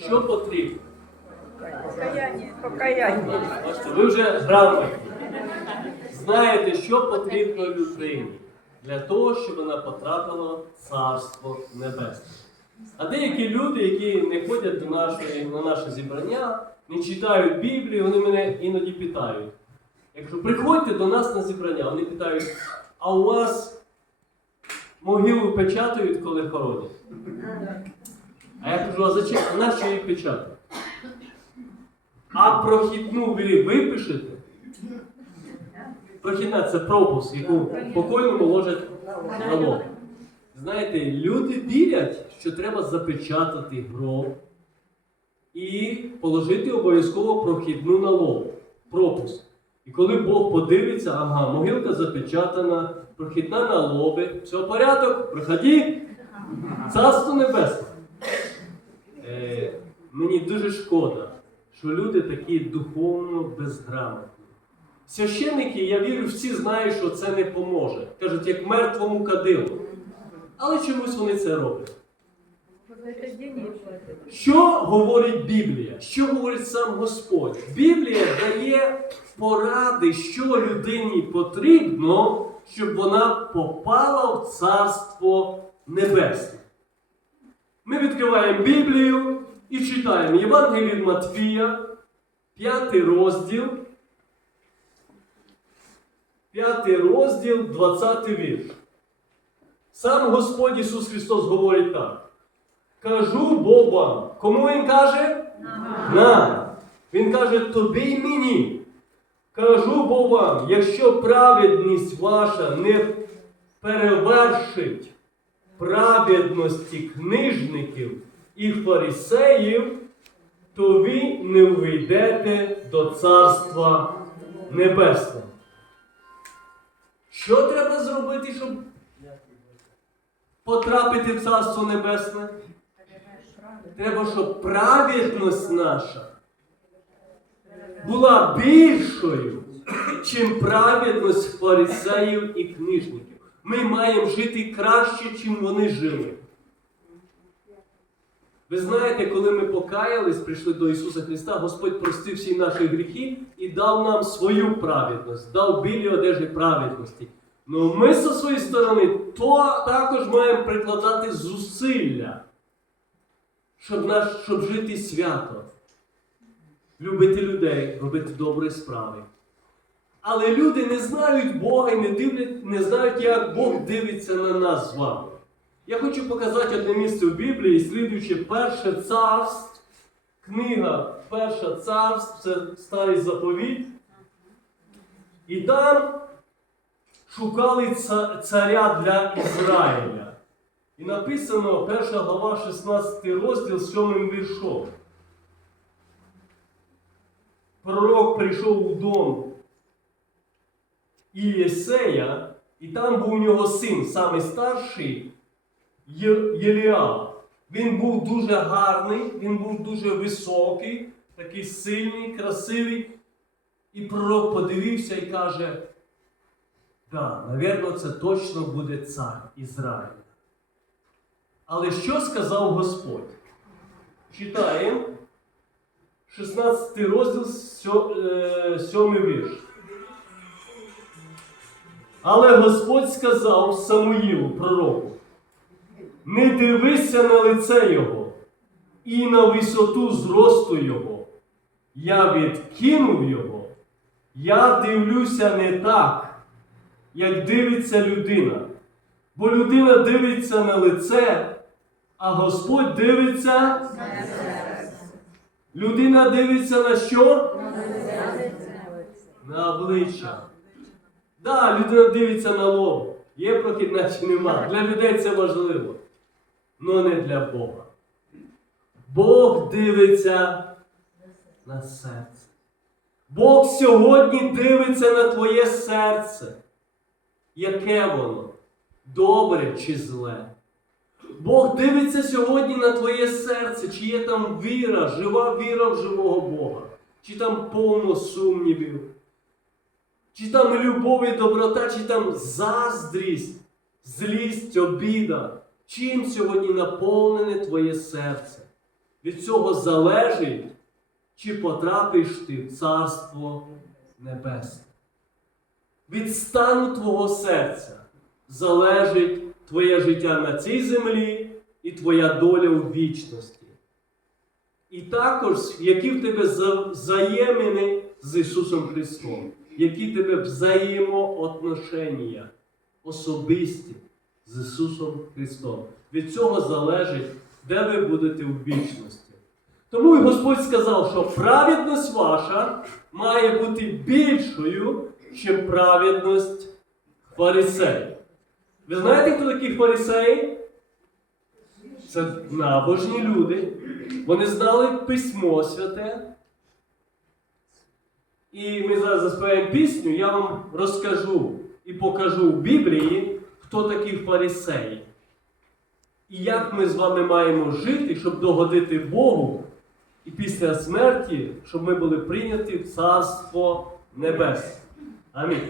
що потрібно? Бачите, ви вже грамотні. Знаєте, що потрібно людині для того, щоб вона потрапила в Царство Небесне. А деякі люди, які не ходять до нашої, на наше зібрання, не читають Біблію, вони мене іноді питають. Я кажу, приходьте до нас на зібрання. Вони питають, а у вас могилу печатають, коли хоронять? А я кажу, а зачем? А нащо її печатати? А прохідну ви випишете? Прохідна це пропуск, яку покойному ложать на лоб. Знаєте, люди вірять, що треба запечатати гроб і положити обов'язково прохідну на лоб, пропуск. І коли Бог подивиться, ага, могилка запечатана, прохідна на лобі, все порядок, приходи, царство небесне. Е, мені дуже шкода, що люди такі духовно безграмотні. Священники, я вірю, всі знають, що це не поможе. Кажуть, як мертвому кадилу. Але чомусь вони це роблять. Що говорить Біблія? Що говорить сам Господь? Біблія дає поради, що людині потрібно, щоб вона попала в Царство Небесне. Ми відкриваємо Біблію і читаємо Євангеліє від Матфія, 5 розділ. 5 розділ, 20 вірш. Сам Господь Ісус Христос говорить так. Кажу бо вам. Кому він каже? Нам. Він каже тобі й мені. Кажу бо вам, якщо праведність ваша не перевершить праведності книжників і фарисеїв, то ви не увійдете до Царства Небесного. Що треба зробити, щоб потрапити в Царство Небесне? Треба, щоб праведність наша була більшою, чим праведність фарисеїв і книжників. Ми маємо жити краще, чим вони жили. Ви знаєте, коли ми покаялись, прийшли до Ісуса Христа, Господь простив всі наші гріхи і дав нам свою праведність, дав білі одежі праведності. Ну ми зі своєї сторони то також маємо прикладати зусилля, щоб, наш, щоб жити свято, любити людей, робити добрі справи. Але люди не знають Бога і не, дивлять, не знають, як Бог дивиться на нас з вами. Я хочу показати одне місце в Біблії, слідуючи перше царств, книга Перше царств, це старий заповіт. І там шукали царя для Ізраїля. І написано перша глава 16 розділ 7 віршом. Пророк прийшов у дом Ієсея, і там був у нього син, самий старший Є- Єліав. Він був дуже гарний, він був дуже високий, такий сильний, красивий. І пророк подивився і каже: да, навірно, це точно буде цар Ізраїля. Але що сказав Господь? Читаємо 16 розділ, 7 вірш. Але Господь сказав Самуїлу, пророку, не дивися на лице його і на висоту зросту його. Я відкинув його. Я дивлюся не так, як дивиться людина. Бо людина дивиться на лице, а Господь дивиться. Людина дивиться на що? На обличчя. Да, людина дивиться на лоб. Є прохідна чи нема. Для людей це важливо. Но не для Бога. Бог дивиться на серце. Бог сьогодні дивиться на твоє серце. Яке воно? Добре чи зле? Бог дивиться сьогодні на твоє серце, чи є там віра, жива віра в живого Бога, чи там повно сумнівів, чи там любов і доброта, чи там заздрість, злість, обіда. Чим сьогодні наповнене твоє серце? від цього залежить, чи потрапиш ти в Царство Небесне. Від стану твого серця залежить твоє життя на цій землі і твоя доля у вічності. І також, які в тебе за- взаємини з Ісусом Христом, які в тебе взаємоотношення особисті з Ісусом Христом. Від цього залежить, де ви будете у вічності. Тому і Господь сказав, що праведність ваша має бути більшою, ніж праведність фарисеїв. Ви знаєте, хто такі фарисеї? Це набожні люди. Вони знали письмо святе. І ми зараз заспіваємо пісню, я вам розкажу і покажу в Біблії, хто такі фарисеї. І як ми з вами маємо жити, щоб догодити Богу, і після смерті, щоб ми були прийняті в Царство Небесне. Амінь.